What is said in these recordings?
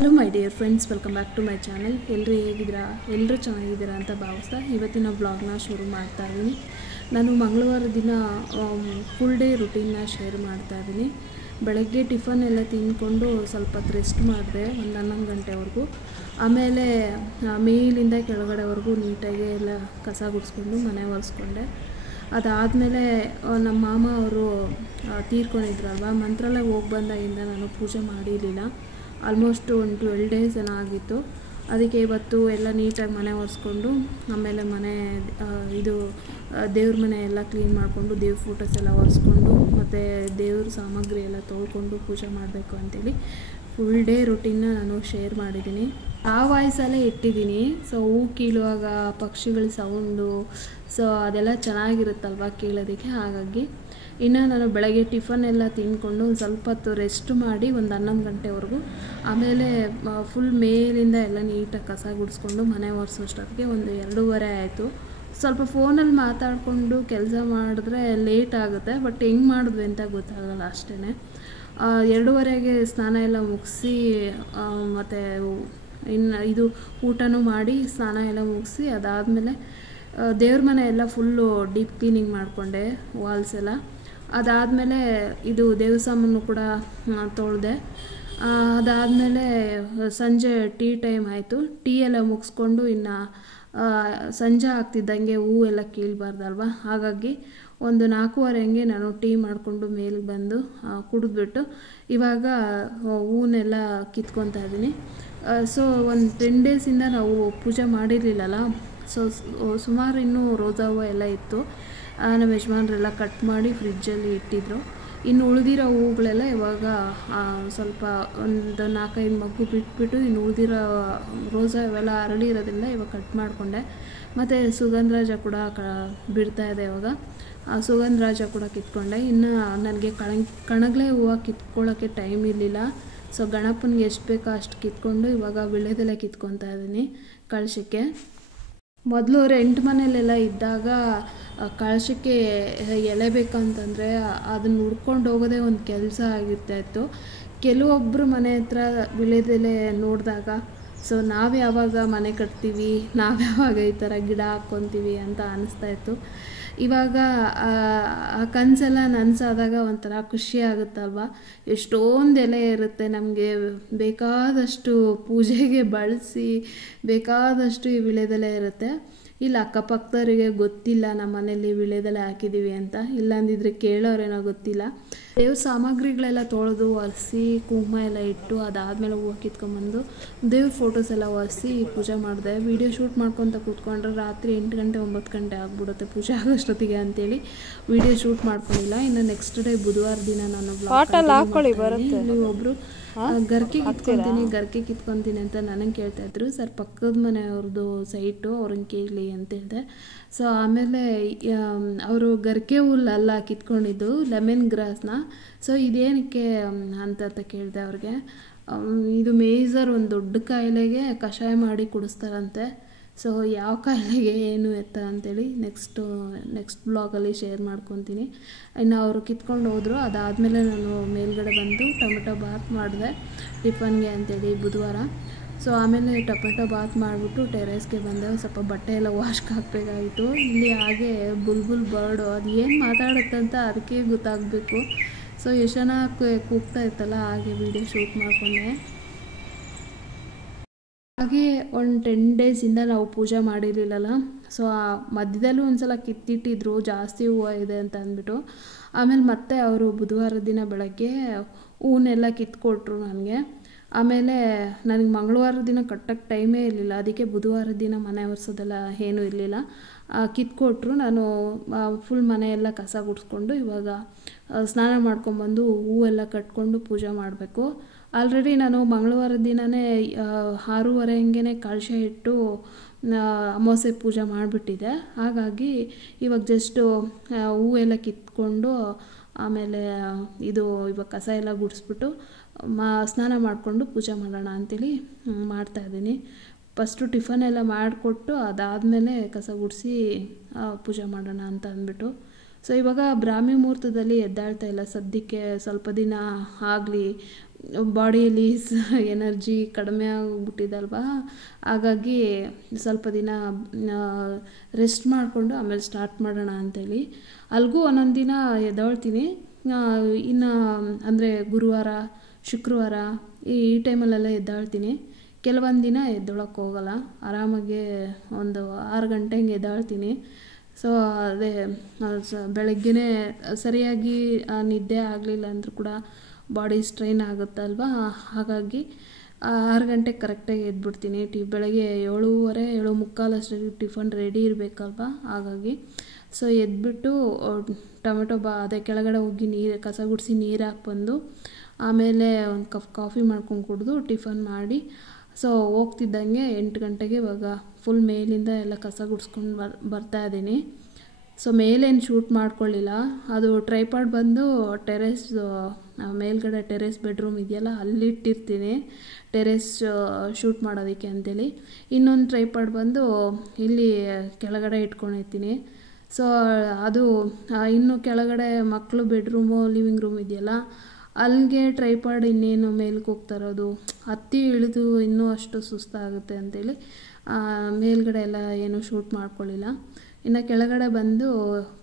Hello my dear friends, welcome back to my channel. ಎಲ್ಲರೂ ಹೇಗಿದ್ದೀರಾ? ಎಲ್ಲರೂ ಚೆನ್ನಾಗಿದ್ದೀರಾ ಅಂತ ಭಾವಿಸ್ತಾ ಇವತ್ತಿನ ಬ್ಲಾಗ್ನ ಶುರು ಮಾಡ್ತಾ ಇದ್ದೀನಿ. ನಾನು ಮಂಗಳವಾರ ದಿನ ಫುಲ್ ಡೇ ರುಟೀನ್ನ ಶೇರ್ ಮಾಡ್ತಾ ಇದ್ದೀನಿ. ಬೆಳಗ್ಗೆ ಟಿಫನ್ ಎಲ್ಲ ತಿಂದ್ಕೊಂಡು ಸ್ವಲ್ಪ ಹೊತ್ತು ರೆಸ್ಟ್ ಮಾಡಿದೆ, ಒಂದು 11 ಗಂಟೆವರೆಗೂ. ಆಮೇಲೆ ಮೇಲಿಂದ ಕೆಳಗಡೆವರೆಗೂ ನೀಟಾಗಿ ಎಲ್ಲ ಕಸ ಗುಡಿಸ್ಕೊಂಡು ಮನೆ ಒರೆಸ್ಕೊಂಡೆ. ಅದಾದಮೇಲೆ ನಮ್ಮ ಮಾಮ ಅವರು ತೀರ್ಕೊಂಡಿದ್ರಲ್ವ, ಮಂತ್ರಾಲಯ ಹೋಗಿ ಬಂದಾಗಿಂದ ನಾನು ಪೂಜೆ ಮಾಡಿರಲಿಲ್ಲ. ಆಲ್ಮೋಸ್ಟ್ ಒಂದು 12 ಡೇಸ್ ಏನೋ ಆಗಿತ್ತು. ಅದಕ್ಕೆ ಇವತ್ತು ಎಲ್ಲ ನೀಟಾಗಿ ಮನೆ ಒರೆಸ್ಕೊಂಡು, ಆಮೇಲೆ ದೇವ್ರ ಮನೆ ಎಲ್ಲ ಕ್ಲೀನ್ ಮಾಡಿಕೊಂಡು, ದೇವ್ರ ಫೋಟೋಸ್ ಎಲ್ಲ ಒರೆಸ್ಕೊಂಡು, ಮತ್ತು ದೇವ್ರ ಸಾಮಗ್ರಿ ಎಲ್ಲ ತೊಳ್ಕೊಂಡು ಪೂಜೆ ಮಾಡಬೇಕು ಅಂತೇಳಿ ಫುಲ್ ಡೇ ರುಟೀನ್ನ ನಾನು ಶೇರ್ ಮಾಡಿದ್ದೀನಿ. ಆ ವಾಯ್ಸಲ್ಲೇ ಇಟ್ಟಿದ್ದೀನಿ. ಸೊ ಹೂ ಕೀಳುವಾಗ ಪಕ್ಷಿಗಳ ಸೌಂಡು, ಸೊ ಅದೆಲ್ಲ ಚೆನ್ನಾಗಿರುತ್ತಲ್ವ ಕೇಳೋದಕ್ಕೆ. ಹಾಗಾಗಿ ಇನ್ನು ನಾನು ಬೆಳಗ್ಗೆ ಟಿಫನ್ ಎಲ್ಲ ತಿಂದ್ಕೊಂಡು ಒಂದು ಸ್ವಲ್ಪ ಹೊತ್ತು ರೆಸ್ಟ್ ಮಾಡಿ ಒಂದು 11 ಗಂಟೆವರೆಗೂ, ಆಮೇಲೆ ಫುಲ್ ಮೇಲಿಂದ ಎಲ್ಲ ನೀಟಾಗಿ ಕಸ ಗುಡಿಸ್ಕೊಂಡು ಮನೆ ಒರೆಸೋಷ್ಟೊತ್ತಿಗೆ ಒಂದು 2:30 ಆಯಿತು. ಸ್ವಲ್ಪ ಫೋನಲ್ಲಿ ಮಾತಾಡಿಕೊಂಡು ಕೆಲಸ ಮಾಡಿದ್ರೆ ಲೇಟ್ ಆಗುತ್ತೆ, ಬಟ್ ಹೆಂಗೆ ಮಾಡಿದ್ವಿ ಅಂತ ಗೊತ್ತಾಗಲ್ಲ ಅಷ್ಟೇ. 2:30ಗೆ ಸ್ನಾನ ಎಲ್ಲ ಮುಗಿಸಿ, ಮತ್ತು ಇದು ಊಟನೂ ಮಾಡಿ ಸ್ನಾನ ಎಲ್ಲ ಮುಗಿಸಿ, ಅದಾದಮೇಲೆ ದೇವ್ರ ಮನೆ ಎಲ್ಲ ಫುಲ್ಲು ಡೀಪ್ ಕ್ಲೀನಿಂಗ್ ಮಾಡಿಕೊಂಡೆ, ವಾಲ್ಸ್ ಎಲ್ಲ. ಅದಾದಮೇಲೆ ಇದು ದೇವಸ್ಥಾನವನ್ನು ಕೂಡ ತೊಳೆದೆ. ಅದಾದಮೇಲೆ ಸಂಜೆ ಟೀ ಟೈಮ್ ಆಯಿತು. ಟೀ ಎಲ್ಲ ಮುಗಿಸ್ಕೊಂಡು ಇನ್ನು ಸಂಜೆ ಆಗ್ತಿದ್ದಂಗೆ ಹೂ ಎಲ್ಲ ಕೀಳಬಾರ್ದಲ್ವ, ಹಾಗಾಗಿ ಒಂದು 4:15 ಹಂಗೆ ನಾನು ಟೀ ಮಾಡಿಕೊಂಡು ಮೇಲಿಗೆ ಬಂದು ಕುಡಿದ್ಬಿಟ್ಟು ಇವಾಗ ಹೂನೆಲ್ಲ ಕಿತ್ಕೊತಾ ಇದ್ದೀನಿ. ಸೊ ಒಂದು 10 ಡೇಸಿಂದ ನಾವು ಪೂಜೆ ಮಾಡಿರಲಿಲ್ಲಲ್ಲ, ಸೊ ಸುಮಾರು ಇನ್ನೂ ರೋಜಾ ಹೂವು ಎಲ್ಲ ಇತ್ತು. ನಮ್ಮ ಯಜಮಾನ್ರೆಲ್ಲ ಕಟ್ ಮಾಡಿ ಫ್ರಿಜ್ಜಲ್ಲಿ ಇಟ್ಟಿದ್ರು. ಇನ್ನು ಉಳಿದಿರೋ ಹೂಗಳೆಲ್ಲ ಇವಾಗ ಸ್ವಲ್ಪ ಒಂದು 4-5 ಮಗ್ಗು ಬಿಟ್ಬಿಟ್ಟು, ಇನ್ನು ಉಳಿದಿರೋ ರೋಜಾ ಇವೆಲ್ಲ ಅರಳಿರೋದ್ರಿಂದ ಇವಾಗ ಕಟ್ ಮಾಡಿಕೊಂಡೆ. ಮತ್ತು ಸುಗಂಧರಾಜ ಕೂಡ ಬಿಡ್ತಾಯಿದೆ ಇವಾಗ. ಸುಗಂಧರಾಜ ಕೂಡ ಕಿತ್ಕೊಂಡೆ. ಇನ್ನು ನನಗೆ ಕಣಗಲೆ ಹೂವು ಕಿತ್ಕೊಳ್ಳೋಕ್ಕೆ ಟೈಮ್ ಇರಲಿಲ್ಲ. ಸೊ ಗಣಪನಿಗೆ ಎಷ್ಟು ಬೇಕೋ ಅಷ್ಟು ಕಿತ್ಕೊಂಡು ಇವಾಗ ವೀಳ್ಯದೆಲೆ ಕಿತ್ಕೊತಾ ಇದ್ದೀನಿ ಕಳಶಕ್ಕೆ. ಮೊದಲು ರೆಂಟ್ ಮನೇಲೆಲ್ಲ ಇದ್ದಾಗ ಕಳಶಕ್ಕೆ ಎಲೆ ಬೇಕಂತಂದರೆ ಅದನ್ನು ಹುಡ್ಕೊಂಡು ಹೋಗೋದೇ ಒಂದು ಕೆಲಸ ಆಗಿರ್ತಾಯಿತ್ತು. ಕೆಲವೊಬ್ಬರು ಮನೆ ಹತ್ರ ವೀಳ್ಯದೆಲೆ ನೋಡಿದಾಗ, ಸೊ ನಾವು ಯಾವಾಗ ಮನೆ ಕಟ್ತೀವಿ, ನಾವು ಯಾವಾಗ ಈ ಥರ ಗಿಡ ಹಾಕ್ಕೊತೀವಿ ಅಂತ ಅನ್ನಿಸ್ತಾಯಿತ್ತು. ಇವಾಗ ಆ ಕನಸೆಲ್ಲ ನನಸಾದಾಗ ಒಂಥರ ಖುಷಿ ಆಗುತ್ತಲ್ವ. ಎಷ್ಟೊಂದು ಎಲೆ ಇರುತ್ತೆ, ನಮಗೆ ಬೇಕಾದಷ್ಟು ಪೂಜೆಗೆ ಬಳಸಿ ಬೇಕಾದಷ್ಟು ಈ ವೀಳ್ಯದೆಲೆ ಇರುತ್ತೆ. ಇಲ್ಲ ಅಕ್ಕಪಕ್ಕದವರಿಗೆ ಗೊತ್ತಿಲ್ಲ ನಮ್ಮ ಮನೇಲಿ ವೀಳ್ಯದೆಲೆ ಹಾಕಿದ್ದೀವಿ ಅಂತ, ಇಲ್ಲಾಂದಿದ್ರೆ ಕೇಳೋರೇನೋ ಗೊತ್ತಿಲ್ಲ. ದೇವ್ರ ಸಾಮಗ್ರಿಗಳೆಲ್ಲ ತೊಳೆದು ಒರೆಸಿ ಕುಂಕುಮ ಎಲ್ಲ ಇಟ್ಟು, ಅದಾದಮೇಲೆ ಹೂವು ಕಿತ್ಕೊಂಬಂದು ದೇವ್ರ ಫೋಟೋಸ್ ಎಲ್ಲ ಒರೆಸಿ ಪೂಜೆ ಮಾಡಿದೆ. ವೀಡಿಯೋ ಶೂಟ್ ಮಾಡ್ಕೊತ ಕೂತ್ಕೊಂಡ್ರೆ ರಾತ್ರಿ 8 ಗಂಟೆ 9 ಗಂಟೆ ಆಗ್ಬಿಡುತ್ತೆ ಪೂಜೆ ಆಗೋಷ್ಟೊತ್ತಿಗೆ ಅಂತೇಳಿ ವೀಡಿಯೋ ಶೂಟ್ ಮಾಡ್ಕೊಂಡಿಲ್ಲ. ಇನ್ನು ನೆಕ್ಸ್ಟ್ ಡೇ ಬುಧವಾರ ದಿನ ನಾನು ಇಲ್ಲಿ ಒಬ್ಬರು ಗರ್ಕೆ ಕಿತ್ಕೊತೀನಿ ಅಂತ ನನಗೆ ಕೇಳ್ತಾಯಿದ್ರು. ಸರ್ ಪಕ್ಕದ ಮನೆಯವ್ರದ್ದು ಸೈಟು, ಅವ್ರನ್ನ ಕೇಳಲಿ ಅಂತ ಹೇಳಿದೆ. ಸೊ ಆಮೇಲೆ ಅವರು ಗರ್ಕೆ ಹುಲ್ಲಲ್ಲ ಕಿತ್ಕೊಂಡಿದ್ದು, ಲೆಮನ್ ಗ್ರಾಸ್ನ. ಸೊ ಇದೇನಕ್ಕೆ ಅಂತ ಕೇಳಿದೆ ಅವ್ರಿಗೆ. ಇದು ಮೇಜರ್ ಒಂದು ದೊಡ್ಡ ಕಾಯಿಲೆಗೆ ಕಷಾಯ ಮಾಡಿ ಕುಡಿಸ್ತಾರಂತೆ. ಸೊ ಯಾವ ಕಾಯಿಲೆಗೆ ಏನು ಎತ್ತ ಅಂತೇಳಿ ನೆಕ್ಸ್ಟ್ ಬ್ಲಾಗಲ್ಲಿ ಶೇರ್ ಮಾಡ್ಕೊತೀನಿ. ಇನ್ನು ಅವರು ಕಿತ್ಕೊಂಡು ಹೋದರು. ಅದಾದಮೇಲೆ ನಾನು ಮೇಲ್ಗಡೆ ಬಂದು ಟೊಮೆಟೊ ಬಾತ್ ಮಾಡಿದೆ ಟಿಫನ್ಗೆ ಅಂತೇಳಿ ಬುಧವಾರ. ಸೊ ಆಮೇಲೆ ಟೊಮೆಟೊ ಬಾತ್ ಮಾಡಿಬಿಟ್ಟು ಟೆರೇಸ್ಗೆ ಬಂದೆ. ಸ್ವಲ್ಪ ಬಟ್ಟೆ ಎಲ್ಲ ವಾಶ್ಗೆ ಹಾಕಬೇಕಾಗಿತ್ತು. ಇಲ್ಲಿ ಹಾಗೆ ಬುಲ್ಬುಲ್ ಬರ್ಡು ಅದು ಏನು ಮಾತಾಡುತ್ತಂತ ಅದಕ್ಕೆ ಗೊತ್ತಾಗಬೇಕು. ಸೊ ಎಷ್ಟು ಚೆನ್ನಾಗಿ ಕೂಗ್ತಾ ಇತ್ತಲ್ಲ, ಹಾಗೆ ವೀಡಿಯೋ ಶೂಟ್ ಮಾಡಿಕೊಂಡೆ. ಹಾಗೆ ಒಂದು 10 ಡೇಸಿಂದ ನಾವು ಪೂಜೆ ಮಾಡಿರಲಿಲ್ಲಲ್ಲ. ಸೊ ಆ ಮಧ್ಯದಲ್ಲೂ ಒಂದು ಸಲ ಕಿತ್ತಿಟ್ಟಿದ್ರು, ಜಾಸ್ತಿ ಹೂವು ಇದೆ ಅಂತ ಅಂದ್ಬಿಟ್ಟು. ಆಮೇಲೆ ಮತ್ತೆ ಅವರು ಬುಧವಾರ ದಿನ ಬೆಳಗ್ಗೆ ಹೂನೆಲ್ಲ ಕಿತ್ಕೊಟ್ರು ನನಗೆ. ಆಮೇಲೆ ನನಗೆ ಮಂಗಳವಾರ ದಿನ ಕಟ್ಟೋಕ್ಕೆ ಟೈಮೇ ಇರಲಿಲ್ಲ, ಅದಕ್ಕೆ ಬುಧವಾರ ದಿನ ಮನೆ ಒರೆಸೋದೆಲ್ಲ ಏನೂ ಇರಲಿಲ್ಲ. ಕಿತ್ಕೊಟ್ರು. ನಾನು ಫುಲ್ ಮನೆಯೆಲ್ಲ ಕಸ ಗುಡಿಸ್ಕೊಂಡು ಇವಾಗ ಸ್ನಾನ ಮಾಡ್ಕೊಂಬಂದು ಹೂವೆಲ್ಲ ಕಟ್ಕೊಂಡು ಪೂಜೆ ಮಾಡಬೇಕು. ಆಲ್ರೆಡಿ ನಾನು ಮಂಗಳವಾರ ದಿನವೇ 6:30 ಹಂಗೆ ಕಳಶ ಇಟ್ಟು ಅಮಾವಾಸ್ಯೆ ಪೂಜೆ ಮಾಡಿಬಿಟ್ಟಿದ್ದೆ. ಹಾಗಾಗಿ ಇವಾಗ ಜಸ್ಟು ಹೂವೆಲ್ಲ ಕಿತ್ಕೊಂಡು, ಆಮೇಲೆ ಇವಾಗ ಕಸ ಎಲ್ಲ ಗುಡಿಸ್ಬಿಟ್ಟು ಸ್ನಾನ ಮಾಡಿಕೊಂಡು ಪೂಜೆ ಮಾಡೋಣ ಅಂಥೇಳಿ ಮಾಡ್ತಾಯಿದ್ದೀನಿ. ಫಸ್ಟು ಟಿಫನ್ ಎಲ್ಲ ಮಾಡಿಕೊಟ್ಟು ಅದಾದಮೇಲೆ ಕಸ ಗುಡಿಸಿ ಪೂಜೆ ಮಾಡೋಣ ಅಂತ ಅಂದ್ಬಿಟ್ಟು. ಸೊ ಇವಾಗ ಬ್ರಾಹ್ಮಿ ಮುಹೂರ್ತದಲ್ಲಿ ಎದ್ದಾಳ್ತಾ ಇಲ್ಲ ಸದ್ಯಕ್ಕೆ, ಸ್ವಲ್ಪ ದಿನ ಆಗಲಿ ಬಾಡಿಯಲ್ಲಿ ಎನರ್ಜಿ ಕಡಿಮೆ ಆಗಿಬಿಟ್ಟಿದಲ್ವಾ, ಹಾಗಾಗಿ ಸ್ವಲ್ಪ ದಿನ ರೆಸ್ಟ್ ಮಾಡಿಕೊಂಡು ಆಮೇಲೆ ಸ್ಟಾರ್ಟ್ ಮಾಡೋಣ ಅಂಥೇಳಿ. ಅಲ್ಲಿಗೂ ಒಂದೊಂದು ದಿನ ಎದ್ದೇಳ್ತೀನಿ. ಇನ್ನು ಅಂದರೆ ಗುರುವಾರ, ಶುಕ್ರವಾರ ಈ ಟೈಮಲ್ಲೆಲ್ಲ ಎದ್ದೇಳ್ತೀನಿ. ಕೆಲವೊಂದು ದಿನ ಎದ್ದೇಳಕ್ಕೆ ಹೋಗಲ್ಲ, ಆರಾಮಾಗಿ ಒಂದು 6 ಗಂಟೆ ಹಂಗೆ ಎದ್ದೇಳ್ತೀನಿ. ಸೊ ಅದೇ ಬೆಳಗ್ಗೆನೇ ಸರಿಯಾಗಿ ನಿದ್ದೆ ಆಗಲಿಲ್ಲ ಅಂದರೂ ಕೂಡ ಬಾಡಿ ಸ್ಟ್ರೈನ್ ಆಗುತ್ತಲ್ವ, ಹಾಗಾಗಿ 6 ಗಂಟೆಗೆ ಕರೆಕ್ಟಾಗಿ ಎದ್ಬಿಡ್ತೀನಿ. ಬೆಳಗ್ಗೆ 7:30, 7:45 ಅಷ್ಟೊತ್ತಿಗೆ ಟಿಫನ್ ರೆಡಿ ಇರಬೇಕಲ್ವ, ಹಾಗಾಗಿ ಸೊ ಎದ್ಬಿಟ್ಟು ಟೊಮೆಟೊ ಅದೇ ಕೆಳಗಡೆ ಹೋಗಿ ಕಸ ಗುಡಿಸಿ ನೀರು ಹಾಕ್ಬಂದು ಆಮೇಲೆ ಒಂದು ಕಪ್ ಕಾಫಿ ಮಾಡ್ಕೊಂಡು ಕುಡಿದು ಟಿಫನ್ ಮಾಡಿ ಸೊ ಹೋಗ್ತಿದ್ದಂಗೆ 8 ಗಂಟೆಗೆ ಇವಾಗ ಫುಲ್ ಮೇಲಿಂದ ಎಲ್ಲ ಕಸ ಗುಡಿಸ್ಕೊಂಡು ಬರ್ತಾಯಿದ್ದೀನಿ. ಸೊ ಮೇಲೇನು ಶೂಟ್ ಮಾಡ್ಕೊಳ್ಳಿಲ್ಲ, ಅದು ಟ್ರೈಪಾಡ್ ಬಂದು ಟೆರೆಸ್ ಮೇಲ್ಗಡೆ ಟೆರೆಸ್ ಬೆಡ್ರೂಮ್ ಇದೆಯಲ್ಲ ಅಲ್ಲಿಟ್ಟಿರ್ತೀನಿ ಟೆರೆಸ್ ಶೂಟ್ ಮಾಡೋದಕ್ಕೆ ಅಂತೇಳಿ. ಇನ್ನೊಂದು ಟ್ರೈಪಾಡ್ ಬಂದು ಇಲ್ಲಿ ಕೆಳಗಡೆ ಇಟ್ಕೊಂಡಿರ್ತೀನಿ. ಸೊ ಅದು ಇನ್ನು ಕೆಳಗಡೆ ಮಕ್ಕಳು ಬೆಡ್ರೂಮು ಲಿವಿಂಗ್ ರೂಮ್ ಇದೆಯಲ್ಲ ಅಲ್ಲಿಗೆ ಟ್ರೈಪಾಡ್ ಇನ್ನೇನು ಮೇಲ್ಗೆ ಹೋಗ್ತಾ ಇರೋದು, ಹತ್ತಿ ಇಳಿದು ಇನ್ನೂ ಅಷ್ಟು ಸುಸ್ತಾಗುತ್ತೆ ಅಂತೇಳಿ ಮೇಲ್ಗಡೆ ಎಲ್ಲ ಏನೂ ಶೂಟ್ ಮಾಡ್ಕೊಳ್ಳಿಲ್ಲ. ಇನ್ನು ಕೆಳಗಡೆ ಬಂದು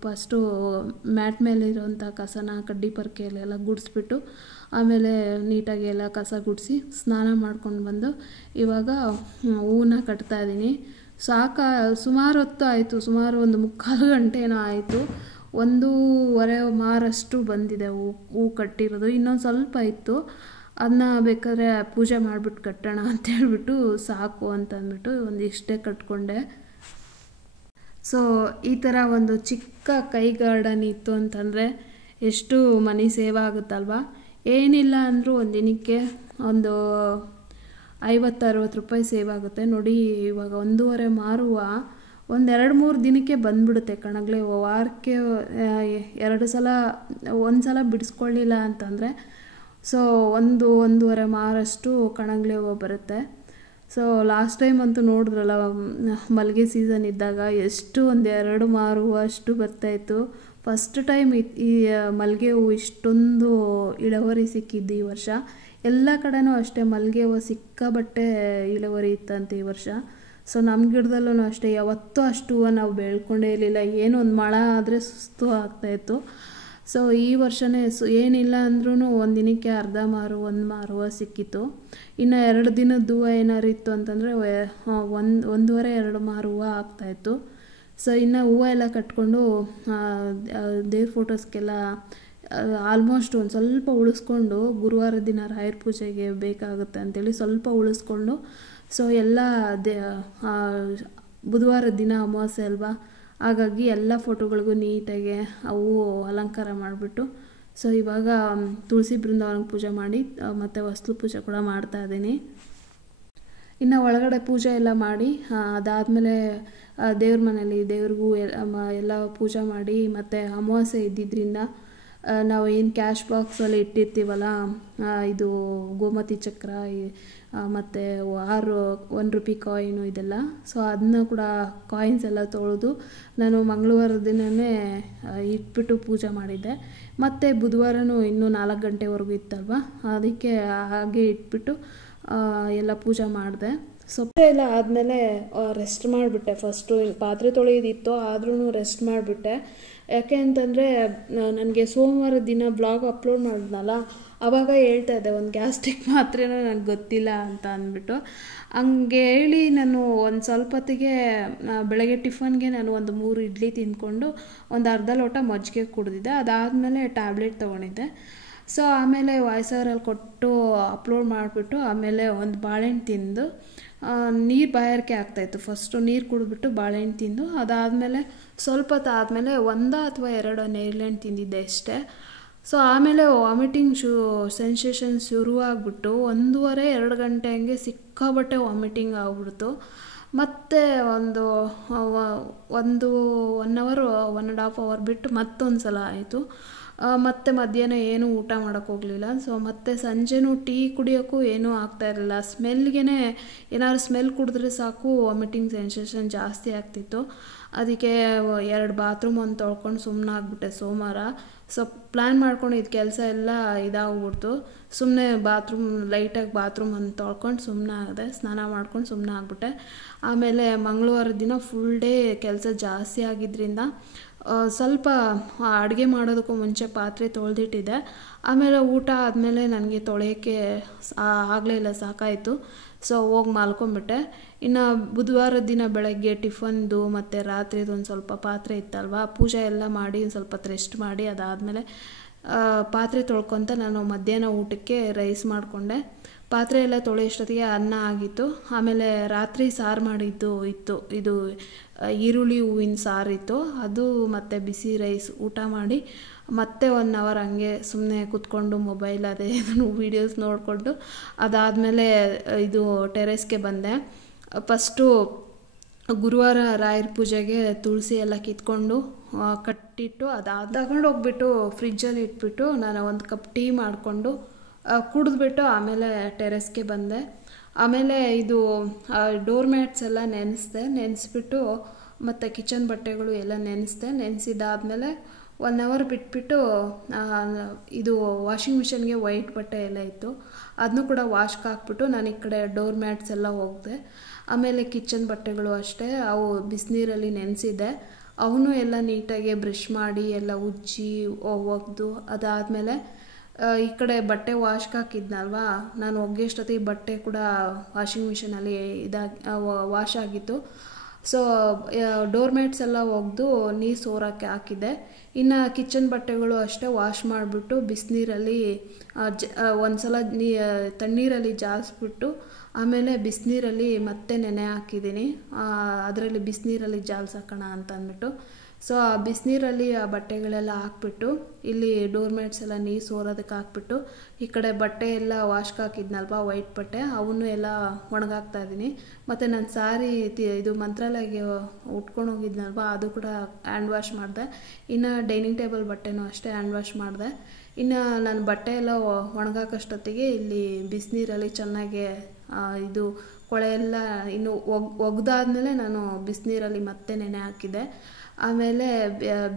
ಫಸ್ಟು ಮ್ಯಾಟ್ ಮೇಲೆ ಇರೋವಂಥ ಕಸನ ಕಡ್ಡಿ ಪರ್ಕೆಯಲ್ಲೆಲ್ಲ ಗುಡಿಸ್ಬಿಟ್ಟು ಆಮೇಲೆ ನೀಟಾಗಿ ಎಲ್ಲ ಕಸ ಗುಡಿಸಿ ಸ್ನಾನ ಮಾಡ್ಕೊಂಡು ಬಂದು ಇವಾಗ ಹೂವನ್ನ ಕಟ್ತಾಯಿದ್ದೀನಿ. ಸುಮಾರು ಹೊತ್ತು ಆಯಿತು, ಸುಮಾರು ಒಂದು 3/4 ಗಂಟೆ ಏನೋ ಆಯಿತು. 1.5 ಮಾರಷ್ಟು ಬಂದಿದೆ ಹೂ ಕಟ್ಟಿರೋದು. ಇನ್ನೊಂದು ಸ್ವಲ್ಪ ಇತ್ತು, ಅದನ್ನ ಬೇಕಾದ್ರೆ ಪೂಜೆ ಮಾಡಿಬಿಟ್ಟು ಕಟ್ಟೋಣ ಅಂತೇಳ್ಬಿಟ್ಟು ಸಾಕು ಅಂತಂದ್ಬಿಟ್ಟು ಒಂದಿಷ್ಟೇ ಕಟ್ಕೊಂಡೆ. ಸೊ ಈ ಥರ ಒಂದು ಚಿಕ್ಕ ಕೈ ಗಾರ್ಡನ್ ಇತ್ತು ಅಂತಂದರೆ ಎಷ್ಟು ಮನಿ ಸೇವ್ ಆಗುತ್ತಲ್ವ. ಏನಿಲ್ಲ ಅಂದರೂ ಒಂದು ದಿನಕ್ಕೆ ಒಂದು 50-60 ರೂಪಾಯಿ ಸೇವ್ ಆಗುತ್ತೆ ನೋಡಿ. ಇವಾಗ 1.5 ಮಾರುವ 1-2-3 ದಿನಕ್ಕೆ ಬಂದುಬಿಡುತ್ತೆ ಕಣಗ್ಲೆ. ವಾರಕ್ಕೆ 2 ಸಲ, 1 ಸಲ ಬಿಡಿಸ್ಕೊಳ್ಳಿಲ್ಲ ಅಂತಂದರೆ ಸೊ 1-1.5 ಮಾರಷ್ಟು ಕಣಗ್ಲೆ ಹೂವು ಬರುತ್ತೆ. ಸೊ ಲಾಸ್ಟ್ ಟೈಮ್ ಅಂತೂ ನೋಡಿದ್ರಲ್ಲ, ಮಲ್ಲಿಗೆ ಸೀಸನ್ ಇದ್ದಾಗ ಎಷ್ಟು 1-2 ಮಾರು ಹೂವು ಅಷ್ಟು ಬರ್ತಾಯಿತ್ತು. ಫಸ್ಟ್ ಟೈಮ್ ಈ ಮಲ್ಲಿಗೆ ಹೂವು ಇಷ್ಟೊಂದು ಇಳುವರಿ ಸಿಕ್ಕಿದ್ದು ಈ ವರ್ಷ. ಎಲ್ಲ ಕಡೆನೂ ಅಷ್ಟೇ ಮಲ್ಲಿಗೆ ಹೂವು ಸಿಕ್ಕಾಬಟ್ಟೆ ಇಳುವರಿ ಇತ್ತಂತೆ ಈ ವರ್ಷ. ಸೊ ನಮ್ಮ ಗಿಡದಲ್ಲೂ ಅಷ್ಟೇ ಯಾವತ್ತೂ ಅಷ್ಟು ಹೂವು ನಾವು ಬೆಳ್ಕೊಂಡೇ ಇರಲಿಲ್ಲ. ಏನೋ ಒಂದು ಮಳೆ ಆದರೆ ಸುಸ್ತು ಆಗ್ತಾಯಿತ್ತು. ಸೊ ಈ ವರ್ಷವೇ ಏನಿಲ್ಲ ಅಂದ್ರೂ ಒಂದು ದಿನಕ್ಕೆ 1/2 ಮಾರು 1 ಮಾರು ಹೂವು ಸಿಕ್ಕಿತ್ತು. ಇನ್ನು 2 ದಿನದ ಹೂವು ಏನಾರು ಇತ್ತು ಅಂತಂದರೆ 1.5-2 ಮಾರು ಹೂವು ಆಗ್ತಾಯಿತ್ತು. ಸೊ ಇನ್ನು ಹೂವು ಎಲ್ಲ ಕಟ್ಕೊಂಡು ದೇವ್ರ ಫೋಟೋಸ್ಗೆಲ್ಲ ಆಲ್ಮೋಸ್ಟ್ ಒಂದು ಸ್ವಲ್ಪ ಉಳಿಸ್ಕೊಂಡು ಗುರುವಾರ ದಿನ ರಾಯರ ಪೂಜೆಗೆ ಬೇಕಾಗುತ್ತೆ ಅಂಥೇಳಿ ಸ್ವಲ್ಪ ಉಳಿಸ್ಕೊಂಡು ಸೊ ಎಲ್ಲ ಬುಧವಾರ ದಿನ ಅಮಾವಾಸ್ಯೆ ಅಲ್ವಾ, ಹಾಗಾಗಿ ಎಲ್ಲ ಫೋಟೋಗಳಿಗೂ ನೀಟಾಗಿ ಅವು ಅಲಂಕಾರ ಮಾಡಿಬಿಟ್ಟು ಸೊ ಇವಾಗ ತುಳಸಿ ಬೃಂದಾವನಕ್ಕೆ ಪೂಜೆ ಮಾಡಿ ಮತ್ತು ವಸ್ತು ಪೂಜೆ ಕೂಡ ಮಾಡ್ತಾಯಿದ್ದೀನಿ. ಇನ್ನು ಒಳಗಡೆ ಪೂಜೆ ಎಲ್ಲ ಮಾಡಿ ಅದಾದಮೇಲೆ ದೇವ್ರ ಮನೇಲಿ ದೇವ್ರಿಗೂ ಎಲ್ಲ ಪೂಜೆ ಮಾಡಿ ಮತ್ತು ಅಮಾವಾಸ್ಯೆ ಇದ್ದಿದ್ದರಿಂದ ನಾವು ಏನು ಕ್ಯಾಶ್ ಬಾಕ್ಸಲ್ಲಿ ಇಟ್ಟಿರ್ತೀವಲ್ಲ, ಇದು ಗೋಮತಿ ಚಕ್ರ ಮತ್ತು 1 ರೂಪಾಯಿ ಕಾಯಿನು ಇದೆಲ್ಲ, ಸೊ ಅದನ್ನ ಕೂಡ ಕಾಯಿನ್ಸ್ ಎಲ್ಲ ತೊಳೆದು ನಾನು ಮಂಗಳವಾರ ದಿನವೇ ಇಟ್ಬಿಟ್ಟು ಪೂಜೆ ಮಾಡಿದ್ದೆ. ಮತ್ತು ಬುಧವಾರನೂ ಇನ್ನೂ 4 ಗಂಟೆವರೆಗೂ ಇತ್ತಲ್ವ, ಅದಕ್ಕೆ ಹಾಗೆ ಇಟ್ಬಿಟ್ಟು ಎಲ್ಲ ಪೂಜೆ ಮಾಡಿದೆ. ಸೊ ಎಲ್ಲ ಆದಮೇಲೆ ರೆಸ್ಟ್ ಮಾಡಿಬಿಟ್ಟೆ. ಫಸ್ಟು ಪಾತ್ರೆ ತೊಳೆಯೋದಿತ್ತು ಆದ್ರೂ ರೆಸ್ಟ್ ಮಾಡಿಬಿಟ್ಟೆ. ಯಾಕೆ ಅಂತಂದರೆ ನನಗೆ ಸೋಮವಾರ ದಿನ ಬ್ಲಾಗ್ ಅಪ್ಲೋಡ್ ಮಾಡಿದ್ನಲ್ಲ, ಆವಾಗ ಹೇಳ್ತಾ ಇದ್ದೆ ಒಂದು ಗ್ಯಾಸ್ಟ್ರಿಕ್ ಮಾತ್ರೇನೋ ನನಗೆ ಗೊತ್ತಿಲ್ಲ ಅಂತ ಅಂದ್ಬಿಟ್ಟು. ಹಂಗೆ ಹೇಳಿ ನಾನು ಒಂದು ಸ್ವಲ್ಪ ಹೊತ್ತಿಗೆ ಬೆಳಗ್ಗೆ ಟಿಫನ್ಗೆ ನಾನು ಒಂದು 3 ಇಡ್ಲಿ ತಿಂದ್ಕೊಂಡು ಒಂದು ಅರ್ಧ ಲೋಟ ಮಜ್ಜಿಗೆ ಕುಡಿದಿದ್ದೆ. ಅದಾದಮೇಲೆ ಟ್ಯಾಬ್ಲೆಟ್ ತೊಗೊಂಡಿದ್ದೆ. ಸೊ ಆಮೇಲೆ ವಾಯ್ಸ್ ಓವರಲ್ಲಿ ಕೊಟ್ಟು ಅಪ್ಲೋಡ್ ಮಾಡಿಬಿಟ್ಟು ಆಮೇಲೆ ಒಂದು ಬಾಳೆಹಣ್ಣು ತಿಂದು ನೀರು ಬಾಯಾರಿಕೆ ಆಗ್ತಾಯಿತ್ತು. ಫಸ್ಟು ನೀರು ಕುಡಿದ್ಬಿಟ್ಟು ಬಾಳೆಹಣ್ಣು ತಿಂದು ಅದಾದಮೇಲೆ ಸ್ವಲ್ಪ ಹೊತ್ತು ಆದಮೇಲೆ 1 ಅಥವಾ 2 ನೇರಳೆಹಣ್ಣು ತಿಂದಿದ್ದೆ ಅಷ್ಟೇ. ಸೊ ಆಮೇಲೆ ವಾಮಿಟಿಂಗ್ ಸೆನ್ಸೇಷನ್ ಶುರುವಾಗ್ಬಿಟ್ಟು 1.5-2 ಗಂಟೆ ಹಂಗೆ ಸಿಕ್ಕಾಬಟ್ಟೆ ವಾಮಿಟಿಂಗ್ ಆಗ್ಬಿಡ್ತು. ಮತ್ತು ಒಂದು 1 ಅವರ್ 1.5 ಅವರ್ ಬಿಟ್ಟು ಮತ್ತೊಂದು ಸಲ ಆಯಿತು. ಮತ್ತು ಮಧ್ಯಾಹ್ನ ಏನೂ ಊಟ ಮಾಡೋಕ್ಕೆ ಹೋಗಲಿಲ್ಲ. ಸೊ ಮತ್ತು ಸಂಜೆನೂ ಟೀ ಕುಡಿಯೋಕ್ಕೂ ಏನೂ ಆಗ್ತಾಯಿರಲಿಲ್ಲ. ಸ್ಮೆಲ್ಗೆ ಏನಾದ್ರು ಸ್ಮೆಲ್ ಕುಡಿದ್ರೆ ಸಾಕು ವಾಮಿಟಿಂಗ್ ಸೆನ್ಸೇಷನ್ ಜಾಸ್ತಿ ಆಗ್ತಿತ್ತು. ಅದಕ್ಕೆ 2 ಬಾತ್ರೂಮ್ ತೊಳ್ಕೊಂಡು ಸುಮ್ಮನೆ ಆಗಿಬಿಟ್ಟೆ ಸೋಮವಾರ. ಸೊ ಪ್ಲ್ಯಾನ್ ಮಾಡ್ಕೊಂಡು ಇದು ಕೆಲಸ ಎಲ್ಲ ಇದಾಗ್ಬಿಡ್ತು. ಸುಮ್ಮನೆ ಲೈಟಾಗಿ ಬಾತ್ರೂಮ್ ಅಂತ ತೊಳ್ಕೊಂಡು ಸುಮ್ಮನೆ ಆಗಿದೆ, ಸ್ನಾನ ಮಾಡ್ಕೊಂಡು ಸುಮ್ಮನೆ ಆಗಿಬಿಟ್ಟೆ. ಆಮೇಲೆ ಮಂಗಳವಾರ ದಿನ ಫುಲ್ ಡೇ ಕೆಲಸ ಜಾಸ್ತಿ ಆಗಿದ್ದರಿಂದ ಸ್ವಲ್ಪ ಅಡುಗೆ ಮಾಡೋದಕ್ಕೂ ಮುಂಚೆ ಪಾತ್ರೆ ತೊಳೆದಿಟ್ಟಿದ್ದೆ. ಆಮೇಲೆ ಊಟ ಆದಮೇಲೆ ನನಗೆ ತೊಳೆಯೋಕ್ಕೆ ಆಗಲೇ ಇಲ್ಲ, ಸಾಕಾಯಿತು. ಸೊ ಹೋಗಿ ಮಲ್ಕೊಂಬಿಟ್ಟೆ. ಇನ್ನು ಬುಧವಾರದ ದಿನ ಬೆಳಗ್ಗೆ ಟಿಫನ್ದು ಮತ್ತು ರಾತ್ರಿದು ಒಂದು ಸ್ವಲ್ಪ ಪಾತ್ರೆ ಇತ್ತಲ್ವ, ಪೂಜೆ ಎಲ್ಲ ಮಾಡಿ ಒಂದು ಸ್ವಲ್ಪ ರೆಸ್ಟ್ ಮಾಡಿ ಅದಾದಮೇಲೆ ಪಾತ್ರೆ ತೊಳ್ಕೊತ ನಾನು ಮಧ್ಯಾಹ್ನ ಊಟಕ್ಕೆ ರೈಸ್ ಮಾಡಿಕೊಂಡೆ. ಪಾತ್ರೆ ಎಲ್ಲ ತೊಳೆಯೋಷ್ಟೊತ್ತಿಗೆ ಅನ್ನ ಆಗಿತ್ತು. ಆಮೇಲೆ ರಾತ್ರಿ ಸಾರು ಮಾಡಿದ್ದು ಇತ್ತು, ಇದು ಈರುಳ್ಳಿ ಹೂವಿನ ಸಾರಿತ್ತು, ಅದು ಮತ್ತು ಬಿಸಿ ರೈಸ್ ಊಟ ಮಾಡಿ ಮತ್ತೆ 1 ಅವರ್ ಹಂಗೆ ಸುಮ್ಮನೆ ಕೂತ್ಕೊಂಡು ಮೊಬೈಲ್ ಅದೇ ವೀಡಿಯೋಸ್ ನೋಡಿಕೊಂಡು ಅದಾದಮೇಲೆ ಇದು ಟೆರೆಸ್ಗೆ ಬಂದೆ. ಫಸ್ಟು ಗುರುವಾರ ರಾಯರ ಪೂಜೆಗೆ ತುಳಸಿ ಎಲ್ಲ ಕಿತ್ಕೊಂಡು ಕಟ್ಟಿಟ್ಟು ತಗೊಂಡು ಹೋಗ್ಬಿಟ್ಟು ಫ್ರಿಜ್ಜಲ್ಲಿ ಇಟ್ಬಿಟ್ಟು ನಾನು ಒಂದು ಕಪ್ ಟೀ ಮಾಡಿಕೊಂಡು ಕುಡಿದ್ಬಿಟ್ಟು ಆಮೇಲೆ ಟೆರೆಸ್ಗೆ ಬಂದೆ. ಆಮೇಲೆ ಇದು ಡೋರ್ ಮ್ಯಾಟ್ಸ್ ಎಲ್ಲ ನೆನೆಸ್ಬಿಟ್ಟು ಮತ್ತು ಕಿಚನ್ ಬಟ್ಟೆಗಳು ಎಲ್ಲ ನೆನೆಸಿದಾದ್ಮೇಲೆ 1 ಅವರ್ ಬಿಟ್ಬಿಟ್ಟು ಇದು ವಾಷಿಂಗ್ ಮಿಷನ್ಗೆ ವೈಟ್ ಬಟ್ಟೆ ಎಲ್ಲ ಇತ್ತು, ಅದನ್ನು ಕೂಡ ವಾಶ್ಗೆ ಹಾಕ್ಬಿಟ್ಟು ನಾನು ಈ ಕಡೆ ಡೋರ್ ಮ್ಯಾಟ್ಸ್ ಎಲ್ಲ ಹೋಗಿದೆ. ಆಮೇಲೆ ಕಿಚನ್ ಬಟ್ಟೆಗಳು ಅಷ್ಟೇ, ಅವು ಬಿಸಿನೀರಲ್ಲಿ ನೆನೆಸಿದ್ದೆ, ಅವನು ಎಲ್ಲ ನೀಟಾಗಿ ಬ್ರಷ್ ಮಾಡಿ ಎಲ್ಲ ಉಜ್ಜಿ ಒಗೆದು ಅದಾದಮೇಲೆ ಈ ಕಡೆ ಬಟ್ಟೆ ವಾಶ್ಗೆ ಹಾಕಿದ್ನಲ್ವ, ನಾನು ಒಗೆಯೋಷ್ಟೊತ್ತಿಗೆ ಬಟ್ಟೆ ಕೂಡ ವಾಷಿಂಗ್ ಮಿಷನಲ್ಲಿ ವಾಶ್ ಆಗಿತ್ತು. ಸೊ ಡೋರ್ ಮ್ಯಾಟ್ಸ್ ಎಲ್ಲ ಒಗೆದು ನೀರು ಸೋರೋಕ್ಕೆ ಹಾಕಿದ್ದೆ. ಇನ್ನು ಕಿಚನ್ ಬಟ್ಟೆಗಳು ಅಷ್ಟೇ ವಾಶ್ ಮಾಡಿಬಿಟ್ಟು ಬಿಸಿನೀರಲ್ಲಿ ಒಂದು ಸಲ ತಣ್ಣೀರಲ್ಲಿ ಜಾಲಿಸ್ಬಿಟ್ಟು ಆಮೇಲೆ ಬಿಸಿನೀರಲ್ಲಿ ಮತ್ತೆ ನೆನೆ ಹಾಕಿದ್ದೀನಿ, ಅದರಲ್ಲಿ ಬಿಸಿನೀರಲ್ಲಿ ಜಾಲ್ಸಾಕೋಣ ಅಂತ ಅಂದ್ಬಿಟ್ಟು. ಸೊ ಆ ಬಿಸಿನೀರಲ್ಲಿ ಆ ಬಟ್ಟೆಗಳೆಲ್ಲ ಹಾಕ್ಬಿಟ್ಟು ಇಲ್ಲಿ ಡೋರ್ ಮ್ಯಾಟ್ಸ್ ಎಲ್ಲ ನೀರು ಸೋರೋದಕ್ಕೆ ಹಾಕ್ಬಿಟ್ಟು ಈ ಕಡೆ ಬಟ್ಟೆ ಎಲ್ಲ ವಾಶ್ಗೆ ಹಾಕಿದ್ನಲ್ವ ವೈಟ್ ಬಟ್ಟೆ, ಅವನು ಎಲ್ಲ ಒಣಗಾಕ್ತಾ ಇದ್ದೀನಿ. ಮತ್ತು ನಾನು ಸಾರಿ ಇದು ಮಂತ್ರಾಲಯಗೆ ಉಟ್ಕೊಂಡು ಹೋಗಿದ್ನಲ್ವ, ಅದು ಕೂಡ ಹ್ಯಾಂಡ್ ವಾಶ್ ಮಾಡಿದೆ. ಇನ್ನು ಡೈನಿಂಗ್ ಟೇಬಲ್ ಬಟ್ಟೆನೂ ಅಷ್ಟೇ ಹ್ಯಾಂಡ್ ವಾಶ್ ಮಾಡಿದೆ. ಇನ್ನು ನಾನು ಬಟ್ಟೆ ಎಲ್ಲ ಒಣಗಾಕೋಷ್ಟೊತ್ತಿಗೆ ಇಲ್ಲಿ ಬಿಸಿನೀರಲ್ಲಿ ಚೆನ್ನಾಗಿ ಇದು ಕೊಳೆ ಎಲ್ಲ ಇನ್ನು ಒಗ್ದಾದ್ಮೇಲೆ ನಾನು ಬಿಸಿನೀರಲ್ಲಿ ಮತ್ತೆ ನೆನೆ ಹಾಕಿದ್ದೆ. ಆಮೇಲೆ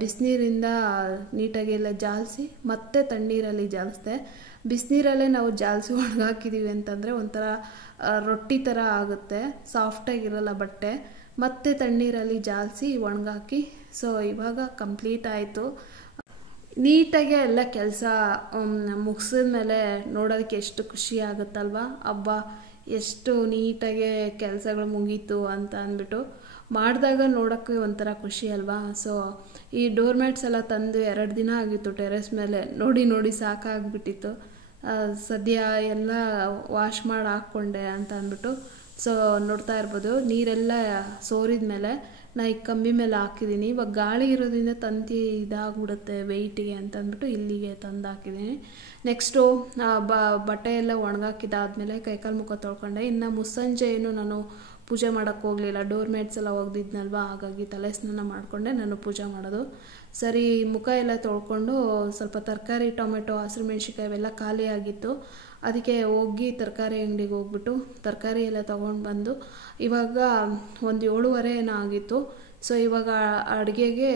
ಬಿಸಿನೀರಿಂದ ನೀಟಾಗಿ ಎಲ್ಲ ಜಾಲಿಸಿ ಮತ್ತೆ ತಣ್ಣೀರಲ್ಲಿ ಜಾಲಿಸಿದೆ. ಬಿಸಿನೀರಲ್ಲೇ ನಾವು ಜಾಲಿಸಿ ಒಣಗಾಕಿದ್ದೀವಿ ಅಂತಂದರೆ ಒಂಥರ ರೊಟ್ಟಿ ಥರ ಆಗುತ್ತೆ, ಸಾಫ್ಟಾಗಿರಲ್ಲ ಬಟ್ಟೆ. ಮತ್ತೆ ತಣ್ಣೀರಲ್ಲಿ ಜಾಲಿಸಿ ಒಣಗಾಕಿ ಸೊ ಇವಾಗ ಕಂಪ್ಲೀಟ್ ಆಯಿತು. ನೀಟಾಗಿ ಎಲ್ಲ ಕೆಲಸ ಮುಗಿಸಿದ್ಮೇಲೆ ನೋಡೋದಕ್ಕೆ ಎಷ್ಟು ಖುಷಿ ಆಗುತ್ತಲ್ವ, ಹಬ್ಬ ಎಷ್ಟು ನೀಟಾಗಿ ಕೆಲಸಗಳು ಮುಗೀತು ಅಂತ ಅಂದ್ಬಿಟ್ಟು ಮಾಡಿದಾಗ ನೋಡೋಕ್ಕೆ ಒಂಥರ ಖುಷಿ ಅಲ್ವಾ. ಸೊ ಈ ಡೋರ್ ಮ್ಯಾಟ್ಸ್ ಎಲ್ಲ ತಂದು 2 ದಿನ ಆಗಿತ್ತು ಟೆರೆಸ್ ಮೇಲೆ, ನೋಡಿ ಸಾಕಾಗ್ಬಿಟ್ಟಿತ್ತು. ಸದ್ಯ ಎಲ್ಲ ವಾಶ್ ಮಾಡಿ ಹಾಕ್ಕೊಂಡೆ ಅಂತ ಅಂದ್ಬಿಟ್ಟು. ಸೊ ನೋಡ್ತಾ ಇರ್ಬೋದು ನೀರೆಲ್ಲ ಸೋರಿದ ಮೇಲೆ ನಾ ಈಗ ಕಂಬಿ ಮೇಲೆ ಹಾಕಿದ್ದೀನಿ. ಇವಾಗ ಗಾಳಿ ಇರೋದ್ರಿಂದ ತಂತಿ ಇದಾಗ್ಬಿಡುತ್ತೆ ವೆಯ್ಟಿಗೆ ಅಂತ ಅಂದ್ಬಿಟ್ಟು ಇಲ್ಲಿಗೆ ತಂದು ಹಾಕಿದ್ದೀನಿ. ನೆಕ್ಸ್ಟು ಬಟ್ಟೆ ಎಲ್ಲ ಒಣಗಾಕಿದ್ದಾದಮೇಲೆ ಕೈಕಾಲು ಮುಖ ತೊಳ್ಕೊಂಡೆ. ಇನ್ನು ಮುಸ್ಸಂಜೆ ಏನು ನಾನು ಪೂಜೆ ಮಾಡೋಕ್ಕೆ ಹೋಗಲಿಲ್ಲ, ಡೋರ್ ಮ್ಯಾಟ್ಸ್ ಎಲ್ಲ ಒಗೆದಿದ್ನಲ್ವ, ಹಾಗಾಗಿ ತಲೆ ಸ್ನಾನ ಮಾಡಿಕೊಂಡೆ ನಾನು ಪೂಜೆ ಮಾಡೋದು. ಸರಿ ಮುಖ ಎಲ್ಲ ತೊಳ್ಕೊಂಡು ಸ್ವಲ್ಪ ತರಕಾರಿ ಟೊಮೆಟೊ ಹಸಿರು ಮೆಣಸಿನ್ಕಾಯಿ ಇವೆಲ್ಲ ಖಾಲಿ ಆಗಿತ್ತು, ಅದಕ್ಕೆ ಹೋಗಿ ತರಕಾರಿ ಅಂಗಡಿಗೆ ಹೋಗ್ಬಿಟ್ಟು ತರಕಾರಿ ಎಲ್ಲ ತೊಗೊಂಡು ಬಂದು ಇವಾಗ ಒಂದು 7:30 ಏನೋ ಆಗಿತ್ತು. ಸೊ ಇವಾಗ ಅಡುಗೆಗೆ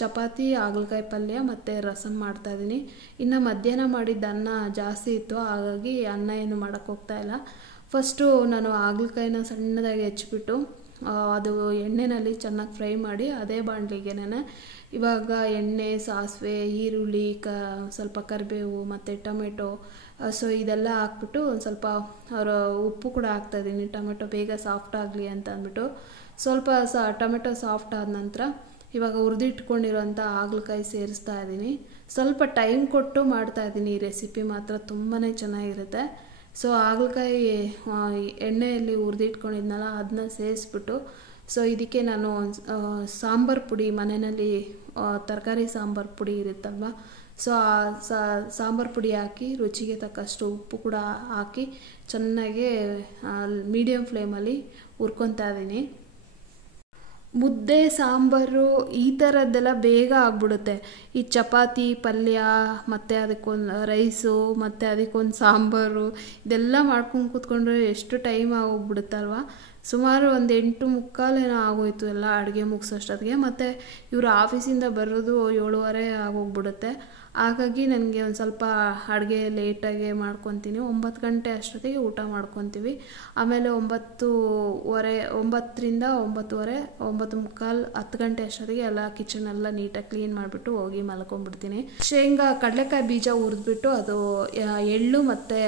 ಚಪಾತಿ ಹಾಗಲಕಾಯಿ ಪಲ್ಯ ಮತ್ತು ರಸಮ್ ಮಾಡ್ತಾಯಿದ್ದೀನಿ. ಇನ್ನು ಮಧ್ಯಾಹ್ನ ಮಾಡಿದ್ದ ಅನ್ನ ಜಾಸ್ತಿ ಇತ್ತು, ಹಾಗಾಗಿ ಅನ್ನ ಏನು ಮಾಡೋಕ್ಕೆ ಹೋಗ್ತಾಯಿಲ್ಲ. ಫಸ್ಟು ನಾನು ಹಾಗಲಕಾಯಿನ ಸಣ್ಣದಾಗಿ ಹೆಚ್ಚಿಬಿಟ್ಟು ಅದು ಎಣ್ಣೆಯಲ್ಲಿ ಚೆನ್ನಾಗಿ ಫ್ರೈ ಮಾಡಿ ಅದೇ ಬಾಣಲಿಗೆನೇ ಇವಾಗ ಎಣ್ಣೆ, ಸಾಸಿವೆ, ಈರುಳ್ಳಿ, ಸ್ವಲ್ಪ ಕರಿಬೇವು ಮತ್ತು ಟೊಮೆಟೊ, ಸೊ ಇದೆಲ್ಲ ಹಾಕ್ಬಿಟ್ಟು ಒಂದು ಸ್ವಲ್ಪ ಉಪ್ಪು ಕೂಡ ಹಾಕ್ತಾಯಿದ್ದೀನಿ, ಟೊಮೆಟೊ ಬೇಗ ಸಾಫ್ಟ್ ಆಗಲಿ ಅಂತ ಅಂದ್ಬಿಟ್ಟು. ಸ್ವಲ್ಪ ಟೊಮೆಟೊ ಸಾಫ್ಟ್ ಆದ ನಂತರ ಇವಾಗ ಹುರಿದಿಟ್ಕೊಂಡಿರೋಂಥ ಹಾಗಲಕಾಯಿ ಸೇರಿಸ್ತಾ ಇದ್ದೀನಿ. ಸ್ವಲ್ಪ ಟೈಮ್ ಕೊಟ್ಟು ಮಾಡ್ತಾಯಿದ್ದೀನಿ, ಈ ರೆಸಿಪಿ ಮಾತ್ರ ತುಂಬಾ ಚೆನ್ನಾಗಿರುತ್ತೆ. ಸೊ ಹಾಗಲಕಾಯಿ ಎಣ್ಣೆಯಲ್ಲಿ ಹುರಿದಿಟ್ಕೊಂಡಿದ್ನಲ್ಲ ಅದನ್ನ ಸೇರಿಸ್ಬಿಟ್ಟು ಸೊ ಇದಕ್ಕೆ ನಾನು ಸಾಂಬಾರು ಪುಡಿ ಮನೆಯಲ್ಲಿ ತರಕಾರಿ ಸಾಂಬಾರು ಪುಡಿ ಇರುತ್ತಲ್ವ, ಸೊ ಆ ಸಾಂಬಾರು ಪುಡಿ ಹಾಕಿ ರುಚಿಗೆ ತಕ್ಕಷ್ಟು ಉಪ್ಪು ಕೂಡ ಹಾಕಿ ಚೆನ್ನಾಗಿ ಮೀಡಿಯಮ್ ಫ್ಲೇಮಲ್ಲಿ ಹುರ್ಕೊತಾ ಇದ್ದೀನಿ. ಮುದ್ದೆ, ಸಾಂಬಾರು ಈ ಥರದ್ದೆಲ್ಲ ಬೇಗ ಆಗ್ಬಿಡುತ್ತೆ. ಈ ಚಪಾತಿ, ಪಲ್ಯ ಮತ್ತು ಅದಕ್ಕೊಂದು ರೈಸು ಮತ್ತು ಅದಕ್ಕೊಂದು ಸಾಂಬಾರು ಇದೆಲ್ಲ ಮಾಡ್ಕೊಂಡು ಕೂತ್ಕೊಂಡ್ರೆ ಎಷ್ಟು ಟೈಮ್ ಆಗೋಗ್ಬಿಡುತ್ತಲ್ವ. ಸುಮಾರು ಒಂದು 8:45 ಆಗೋಯ್ತು ಎಲ್ಲ ಅಡುಗೆ ಮುಗಿಸೋಷ್ಟೊತ್ತಿಗೆ. ಮತ್ತು ಇವರು ಆಫೀಸಿಂದ ಬರೋದು 7:30 ಆಗೋಗ್ಬಿಡುತ್ತೆ. ಹಾಗಾಗಿ ನನಗೆ ಒಂದು ಸ್ವಲ್ಪ ಅಡುಗೆ ಲೇಟಾಗಿ ಮಾಡ್ಕೊತೀನಿ. 9 ಗಂಟೆ ಅಷ್ಟೊತ್ತಿಗೆ ಊಟ ಮಾಡ್ಕೊತೀವಿ. ಆಮೇಲೆ 9:30ರಿಂದ 9:30, 9:45, 10 ಗಂಟೆ ಅಷ್ಟೊತ್ತಿಗೆ ಎಲ್ಲ ಕಿಚನೆಲ್ಲ ನೀಟಾಗಿ ಕ್ಲೀನ್ ಮಾಡಿಬಿಟ್ಟು ಹೋಗಿ ಮಲ್ಕೊಂಡ್ಬಿಡ್ತೀನಿ. ಕಡಲೆಕಾಯಿ ಬೀಜ ಹುರಿದ್ಬಿಟ್ಟು ಅದು ಎಳ್ಳು ಮತ್ತು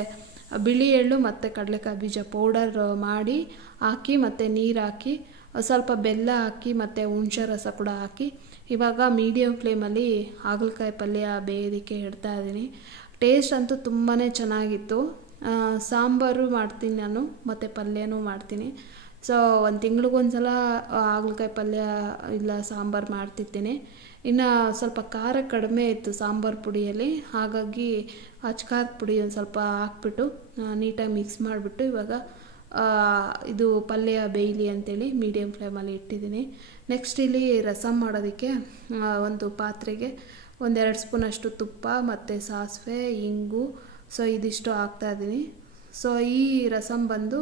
ಬಿಳಿ ಎಳ್ಳು ಮತ್ತು ಕಡಲೆಕಾಯಿ ಬೀಜ ಪೌಡರ್ ಮಾಡಿ ಹಾಕಿ ಮತ್ತು ನೀರು ಹಾಕಿ ಸ್ವಲ್ಪ ಬೆಲ್ಲ ಹಾಕಿ ಮತ್ತು ಹುಣಸೆ ರಸ ಕೂಡ ಹಾಕಿ ಇವಾಗ ಮೀಡಿಯಮ್ ಫ್ಲೇಮಲ್ಲಿ ಹಾಗಲಕಾಯಿ ಪಲ್ಯ ಬೇಯೋದಕ್ಕೆ ಇಡ್ತಾ ಇದ್ದೀನಿ. ಟೇಸ್ಟ್ ಅಂತೂ ತುಂಬಾ ಚೆನ್ನಾಗಿತ್ತು. ಸಾಂಬಾರು ಮಾಡ್ತೀನಿ ನಾನು ಮತ್ತು ಪಲ್ಯನೂ ಮಾಡ್ತೀನಿ. ಸೊ 1 ತಿಂಗಳಿಗೊಂದ್ಸಲ ಹಾಗಲಕಾಯಿ ಪಲ್ಯ ಇಲ್ಲ ಸಾಂಬಾರು ಮಾಡ್ತಿರ್ತೀನಿ. ಇನ್ನು ಸ್ವಲ್ಪ ಖಾರ ಕಡಿಮೆ ಇತ್ತು ಸಾಂಬಾರು ಪುಡಿಯಲ್ಲಿ, ಹಾಗಾಗಿ ಅಚ್ಕಾರದ ಪುಡಿ ಒಂದು ಸ್ವಲ್ಪ ಹಾಕ್ಬಿಟ್ಟು ನೀಟಾಗಿ ಮಿಕ್ಸ್ ಮಾಡಿಬಿಟ್ಟು ಇವಾಗ ಇದು ಪಲ್ಯ ಬೇಯಲಿ ಅಂತೇಳಿ ಮೀಡಿಯಮ್ ಫ್ಲೇಮಲ್ಲಿ ಇಟ್ಟಿದ್ದೀನಿ. ನೆಕ್ಸ್ಟ್ ಇಲ್ಲಿ ರಸಮ್ ಮಾಡೋದಕ್ಕೆ ಒಂದು ಪಾತ್ರೆಗೆ 1-2 ಸ್ಪೂನಷ್ಟು ತುಪ್ಪ ಮತ್ತು ಸಾಸಿವೆ, ಇಂಗು, ಸೊ ಇದಿಷ್ಟು ಹಾಕ್ತಾಯಿದ್ದೀನಿ. ಸೊ ಈ ರಸಮ್ ಬಂದು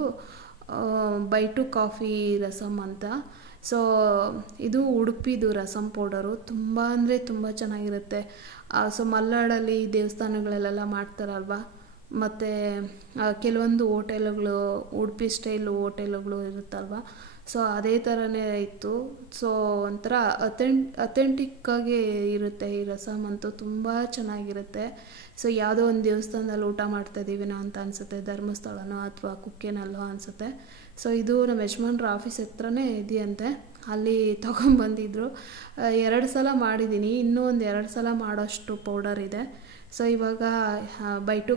ಬೈಟು ಕಾಫಿ ರಸಮ್ ಅಂತ. ಸೊ ಇದು ಉಡುಪಿದು ರಸಮ್ ಪೌಡರು ತುಂಬ ಅಂದರೆ ತುಂಬ ಚೆನ್ನಾಗಿರುತ್ತೆ. ಸೊ ಮಲೆನಾಡಲ್ಲಿ ದೇವಸ್ಥಾನಗಳಲ್ಲೆಲ್ಲ ಮಾಡ್ತಾರಲ್ವ, ಮತ್ತು ಕೆಲವೊಂದು ಹೋಟೆಲ್ಗಳು ಉಡುಪಿ ಸ್ಟೈಲು ಹೋಟೆಲ್ಗಳು ಇರುತ್ತಲ್ವ, ಸೊ ಅದೇ ಥರನೇ ಇತ್ತು. ಸೊ ಒಂಥರ ಅಥೆಂಟಿಕ್ಕಾಗಿ ಇರುತ್ತೆ ಈ ರಸಮ್ ಅಂತೂ, ತುಂಬ ಚೆನ್ನಾಗಿರುತ್ತೆ. ಸೊ ಯಾವುದೋ ಒಂದು ದೇವಸ್ಥಾನದಲ್ಲಿ ಊಟ ಮಾಡ್ತಾಯಿದ್ದೀವಿನೋ ಅಂತ ಅನಿಸುತ್ತೆ, ಧರ್ಮಸ್ಥಳನೋ ಅಥವಾ ಕುಕ್ಕೆನಲ್ಲೋ ಅನಿಸುತ್ತೆ. ಸೊ ಇದು ನಮ್ಮ ಯಜಮಾನ್ರ ಆಫೀಸ್ ಹತ್ರನೇ ಇದೆಯಂತೆ, ಅಲ್ಲಿ ತೊಗೊಂಬಂದಿದ್ರು. 2 ಸಲ ಮಾಡಿದ್ದೀನಿ, ಇನ್ನೂ ಒಂದು 2 ಸಲ ಮಾಡೋಷ್ಟು ಪೌಡರ್ ಇದೆ. ಸೊ ಇವಾಗ ಬೈಟು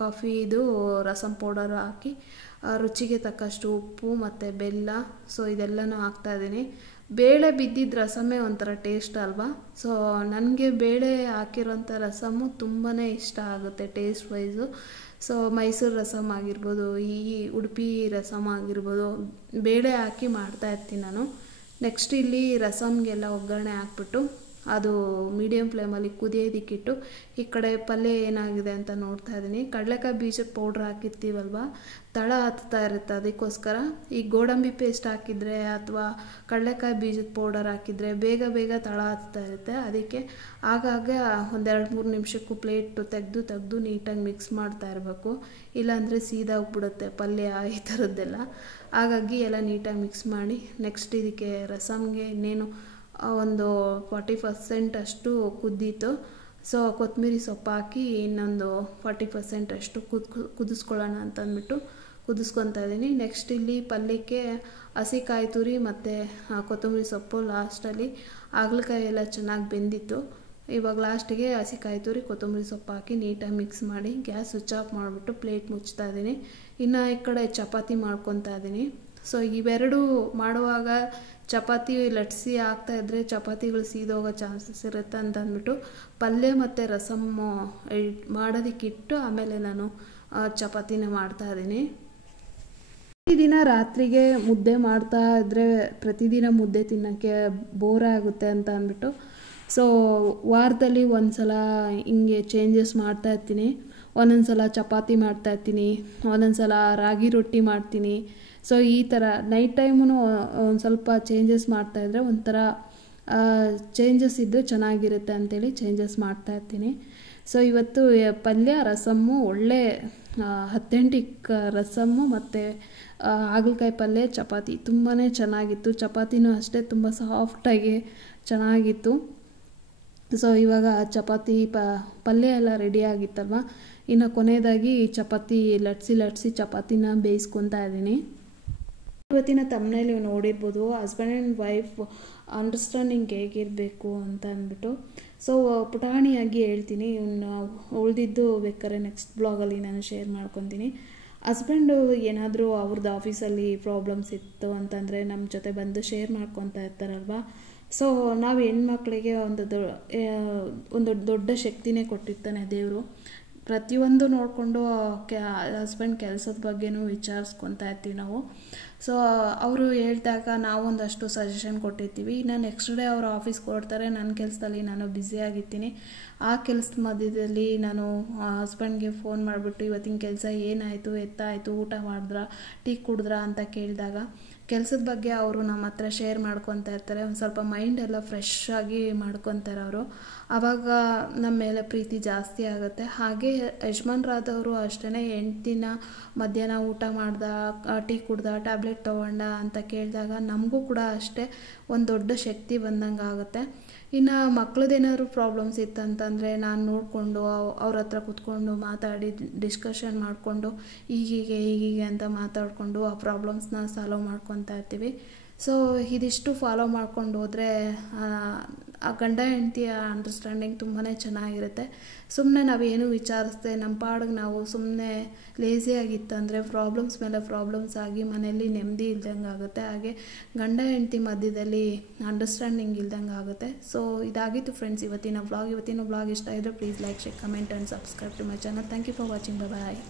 ಕಾಫಿ ಇದು ರಸಮ್ ಪೌಡರ್ ಹಾಕಿ ರುಚಿಗೆ ತಕ್ಕಷ್ಟು ಉಪ್ಪು ಮತ್ತು ಬೆಲ್ಲ, ಸೊ ಇದೆಲ್ಲನೂ ಹಾಕ್ತಾಯಿದ್ದೀನಿ. ಬೇಳೆ ಬಿದ್ದಿದ್ದ ರಸಮೇ ಒಂಥರ ಟೇಸ್ಟ್ ಅಲ್ವಾ. ಸೊ ನನಗೆ ಬೇಳೆ ಹಾಕಿರೋಂಥ ರಸಮ್ಮು ತುಂಬಾ ಇಷ್ಟ ಆಗುತ್ತೆ taste wise. So Mysuru rasam ಆಗಿರ್ಬೋದು, ಈ ಉಡುಪಿ ರಸಮ್ ಆಗಿರ್ಬೋದು, ಬೇಳೆ ಹಾಕಿ ಮಾಡ್ತಾಯಿರ್ತೀನಿ ನಾನು. ನೆಕ್ಸ್ಟ್ ಇಲ್ಲಿ ರಸಮ್ಗೆಲ್ಲ ಒಗ್ಗರಣೆ ಹಾಕ್ಬಿಟ್ಟು ಅದು ಮೀಡಿಯಮ್ ಫ್ಲೇಮಲ್ಲಿ ಕುದಿಯೋದಕ್ಕಿಟ್ಟು ಈ ಕಡೆ ಪಲ್ಯ ಏನಾಗಿದೆ ಅಂತ ನೋಡ್ತಾ ಇದ್ದೀನಿ. ಕಡಲೆಕಾಯಿ ಬೀಜದ ಪೌಡ್ರ್ ಹಾಕಿರ್ತೀವಲ್ವ, ತಳ ಹತ್ತಾ ಇರುತ್ತೆ. ಅದಕ್ಕೋಸ್ಕರ ಈ ಗೋಡಂಬಿ ಪೇಸ್ಟ್ ಹಾಕಿದರೆ ಅಥವಾ ಕಡಲೆಕಾಯಿ ಬೀಜದ ಪೌಡರ್ ಹಾಕಿದರೆ ಬೇಗ ತಳ ಹತ್ತಾ ಇರುತ್ತೆ. ಅದಕ್ಕೆ ಆಗಾಗ 1-2-3 ನಿಮಿಷಕ್ಕೂ ಪ್ಲೇಟು ತೆಗೆದು ನೀಟಾಗಿ ಮಿಕ್ಸ್ ಮಾಡ್ತಾ ಇರಬೇಕು, ಇಲ್ಲಾಂದರೆ ಸೀದಾ ಹೋಗ್ಬಿಡುತ್ತೆ ಪಲ್ಯ ಈ ಥರದ್ದೆಲ್ಲ. ಹಾಗಾಗಿ ಎಲ್ಲ ನೀಟಾಗಿ ಮಿಕ್ಸ್ ಮಾಡಿ ನೆಕ್ಸ್ಟ್ ಇದಕ್ಕೆ ರಸಮ್ಗೆ ಇನ್ನೇನು ಒಂದು 40% ಅಷ್ಟು ಕುದ್ದೀತು. ಸೊ ಕೊತ್ತಂಬರಿ ಸೊಪ್ಪು ಹಾಕಿ ಇನ್ನೊಂದು 40% ಅಷ್ಟು ಕುದಿಸ್ಕೊಳ್ಳೋಣ ಅಂತಂದ್ಬಿಟ್ಟು ಕುದಿಸ್ಕೊತಾ ಇದ್ದೀನಿ. ನೆಕ್ಸ್ಟ್ ಇಲ್ಲಿ ಪಲ್ಯಕ್ಕೆ ಹಸಿ ಕಾಯಿ ತುರಿ ಮತ್ತು ಕೊತ್ತಂಬರಿ ಸೊಪ್ಪು ಲಾಸ್ಟಲ್ಲಿ, ಹಾಗಲಕಾಯಿ ಎಲ್ಲ ಚೆನ್ನಾಗಿ ಬೆಂದಿತ್ತು. ಇವಾಗ ಲಾಸ್ಟಿಗೆ ಹಸಿ ಕಾಯಿ ತುರಿ ಕೊತ್ತಂಬರಿ ಸೊಪ್ಪು ಹಾಕಿ ನೀಟಾಗಿ ಮಿಕ್ಸ್ ಮಾಡಿ ಗ್ಯಾಸ್ ಸ್ವಿಚ್ ಆಫ್ ಮಾಡಿಬಿಟ್ಟು ಪ್ಲೇಟ್ ಮುಚ್ತಾ ಇದ್ದೀನಿ. ಇನ್ನು ಈ ಕಡೆ ಚಪಾತಿ ಮಾಡ್ಕೊತಾ ಇದ್ದೀನಿ. ಸೊ ಇವೆರಡು ಮಾಡುವಾಗ ಚಪಾತಿ ಲಟ್ಸಿ ಹಾಕ್ತಾಯಿದ್ರೆ ಚಪಾತಿಗಳು ಸೀದೋಗೋ ಚಾನ್ಸಸ್ ಇರುತ್ತೆ ಅಂತ ಅಂದ್ಬಿಟ್ಟು ಪಲ್ಯ ಮತ್ತು ರಸಮ್ಮು ಮಾಡೋದಕ್ಕಿಟ್ಟು ಆಮೇಲೆ ನಾನು ಚಪಾತಿನ ಮಾಡ್ತಾಯಿದ್ದೀನಿ. ಪ್ರತಿದಿನ ರಾತ್ರಿಗೆ ಮುದ್ದೆ ಮಾಡ್ತಾ ಇದ್ದರೆ ಪ್ರತಿದಿನ ಮುದ್ದೆ ತಿನ್ನೋಕ್ಕೆ ಬೋರ್ ಆಗುತ್ತೆ ಅಂತ ಅಂದ್ಬಿಟ್ಟು ಸೊ ವಾರದಲ್ಲಿ ಒಂದು ಸಲ ಹಿಂಗೆ ಚೇಂಜಸ್ ಮಾಡ್ತಾಯಿರ್ತೀನಿ. ಒಂದೊಂದು ಸಲ ಚಪಾತಿ ಮಾಡ್ತಾಯಿರ್ತೀನಿ, ಒಂದೊಂದು ಸಲ ರಾಗಿ ರೊಟ್ಟಿ ಮಾಡ್ತೀನಿ. ಸೊ ಈ ಥರ ನೈಟ್ ಟೈಮು ಒಂದು ಸ್ವಲ್ಪ ಚೇಂಜಸ್ ಮಾಡ್ತಾಯಿದ್ರೆ ಒಂಥರ ಚೇಂಜಸ್ ಇದ್ದು ಚೆನ್ನಾಗಿರುತ್ತೆ ಅಂಥೇಳಿ ಚೇಂಜಸ್ ಮಾಡ್ತಾಯಿರ್ತೀನಿ. ಸೊ ಇವತ್ತು ಪಲ್ಯ ರಸಮ್ಮು ಒಳ್ಳೆ ಅಥೆಂಟಿಕ್ ರಸಮ್ಮು ಮತ್ತು ಹಾಗಲಕಾಯಿ ಪಲ್ಯ ಚಪಾತಿ ತುಂಬಾ ಚೆನ್ನಾಗಿತ್ತು. ಚಪಾತಿನೂ ಅಷ್ಟೇ ತುಂಬ ಸಾಫ್ಟಾಗಿ ಚೆನ್ನಾಗಿತ್ತು. ಸೊ ಇವಾಗ ಚಪಾತಿ ಪಲ್ಯ ಎಲ್ಲ ರೆಡಿ ಆಗಿತ್ತಲ್ವ, ಇನ್ನು ಕೊನೆಯದಾಗಿ ಚಪಾತಿ ಲಟ್ಸಿ ಚಪಾತಿನ ಬೇಯಿಸ್ಕೊತಾ ಇದ್ದೀನಿ. ಇವತ್ತಿನ ತಮ್ಮನೇಲಿ ನೀವು ನೋಡಿರ್ಬೋದು ಹಸ್ಬೆಂಡ್ ಆ್ಯಂಡ್ ವೈಫ್ ಅಂಡರ್ಸ್ಟ್ಯಾಂಡಿಂಗ್ ಹೇಗಿರಬೇಕು ಅಂತ ಅಂದ್ಬಿಟ್ಟು. ಸೊ ಪುಟಾಣಿಯಾಗಿ ಹೇಳ್ತೀನಿ, ಇವನ್ನ ಉಳಿದಿದ್ದು ಬೇಕಾದ್ರೆ ನೆಕ್ಸ್ಟ್ ಬ್ಲಾಗಲ್ಲಿ ನಾನು ಶೇರ್ ಮಾಡ್ಕೊತೀನಿ. ಹಸ್ಬೆಂಡು ಏನಾದರೂ ಅವ್ರದ್ದು ಆಫೀಸಲ್ಲಿ ಪ್ರಾಬ್ಲಮ್ಸ್ ಇತ್ತು ಅಂತಂದರೆ ನಮ್ಮ ಜೊತೆ ಬಂದು ಶೇರ್ ಮಾಡ್ಕೊತಾ ಇರ್ತಾರಲ್ವ. ಸೊ ನಾವು ಹೆಣ್ಮಕ್ಳಿಗೆ ಒಂದು ದೊಡ್ಡ ಶಕ್ತಿನೇ ಕೊಟ್ಟಿರ್ತಾನೆ ದೇವರು. ಪ್ರತಿಯೊಂದು ನೋಡಿಕೊಂಡು ಹಸ್ಬೆಂಡ್ ಕೆಲಸದ ಬಗ್ಗೆನೂ ವಿಚಾರಿಸ್ಕೊತಾ ಇರ್ತೀವಿ ನಾವು. ಸೊ ಅವರು ಹೇಳಿದಾಗ ನಾವೊಂದಷ್ಟು ಸಜೆಷನ್ ಕೊಟ್ಟಿರ್ತೀವಿ. ಇನ್ನು ನೆಕ್ಸ್ಟ್ ಡೇ ಅವರು ಆಫೀಸ್ಗೆ ಹೊರಡ್ತಾರೆ, ನನ್ನ ಕೆಲಸದಲ್ಲಿ ನಾನು ಬ್ಯುಸಿಯಾಗಿರ್ತೀನಿ. ಆ ಕೆಲಸದ ಮಧ್ಯದಲ್ಲಿ ನಾನು ಹಸ್ಬೆಂಡ್ಗೆ ಫೋನ್ ಮಾಡಿಬಿಟ್ಟು ಇವತ್ತಿನ ಕೆಲಸ ಏನಾಯಿತು, ಎತ್ತಾಯಿತು, ಊಟ ಮಾಡಿದ್ರಾ, ಟೀ ಕುಡಿದ್ರಾ ಅಂತ ಕೇಳಿದಾಗ ಕೆಲಸದ ಬಗ್ಗೆ ಅವರು ನಮ್ಮ ಹತ್ರ ಶೇರ್ ಮಾಡ್ಕೊತಾ ಇರ್ತಾರೆ. ಒಂದು ಸ್ವಲ್ಪ ಮೈಂಡ್ ಎಲ್ಲ ಫ್ರೆಶ್ ಆಗಿ ಮಾಡ್ಕೊತಾರೆ ಅವರು. ಆವಾಗ ನಮ್ಮ ಮೇಲೆ ಪ್ರೀತಿ ಜಾಸ್ತಿ ಆಗುತ್ತೆ. ಹಾಗೆ ಯಜಮಾನ್ರಾದವರು ಅಷ್ಟೇ, ಹೆಂಡ್ತಿನ ಮಧ್ಯಾಹ್ನ ಊಟ ಮಾಡ್ದ, ಟೀ ಕುಡ್ದ, ಟ್ಯಾಬ್ಲೆಟ್ ತೊಗೊಂಡ ಅಂತ ಕೇಳಿದಾಗ ನಮಗೂ ಕೂಡ ಅಷ್ಟೇ ಒಂದು ದೊಡ್ಡ ಶಕ್ತಿ ಬಂದಂಗೆ ಆಗುತ್ತೆ. ಇನ್ನು ಮಕ್ಳದ್ದೇನಾದ್ರು ಪ್ರಾಬ್ಲಮ್ಸ್ ಇತ್ತಂತಂದರೆ ನಾನು ನೋಡಿಕೊಂಡು ಅವ್ರ ಹತ್ರ ಕೂತ್ಕೊಂಡು ಮಾತಾಡಿ ಡಿಸ್ಕಷನ್ ಮಾಡಿಕೊಂಡು ಹೀಗೀಗೆ ಅಂತ ಮಾತಾಡಿಕೊಂಡು ಆ ಪ್ರಾಬ್ಲಮ್ಸ್ನ ಸಾಲ್ವ್ ಮಾಡ್ಕೊತಾ ಇರ್ತೀವಿ. ಸೊ ಇದಿಷ್ಟು ಫಾಲೋ ಮಾಡ್ಕೊಂಡು ಹೋದರೆ ಆ ಗಂಡ ಹೆಂಡತಿಯ ಅಂಡರ್ಸ್ಟ್ಯಾಂಡಿಂಗ್ ತುಂಬಾ ಚೆನ್ನಾಗಿರುತ್ತೆ. ಸುಮ್ಮನೆ ನಾವೇನು ವಿಚಾರಿಸ್ದೆ ನಮ್ಮ ಪಾಡಿಗೆ ನಾವು ಸುಮ್ಮನೆ ಲೇಸಿಯಾಗಿತ್ತಂದರೆ ಪ್ರಾಬ್ಲಮ್ಸ್ ಮೇಲೆ ಪ್ರಾಬ್ಲಮ್ಸ್ ಆಗಿ ಮನೆಯಲ್ಲಿ ನೆಮ್ಮದಿ ಇಲ್ದಂಗೆ ಆಗುತ್ತೆ. ಹಾಗೆ ಗಂಡ ಹೆಂಡತಿ ಮಧ್ಯದಲ್ಲಿ ಅಂಡರ್ಸ್ಟ್ಯಾಂಡಿಂಗ್ ಇಲ್ದಂಗೆ ಆಗುತ್ತೆ. ಸೊ ಇದಾಗಿತ್ತು ಫ್ರೆಂಡ್ಸ್ ಇವತ್ತಿನ ವ್ಲಾಗ್ ಇಷ್ಟ ಇದ್ದರೆ please like, share, comment and subscribe to my channel. Thank you for watching. Bye.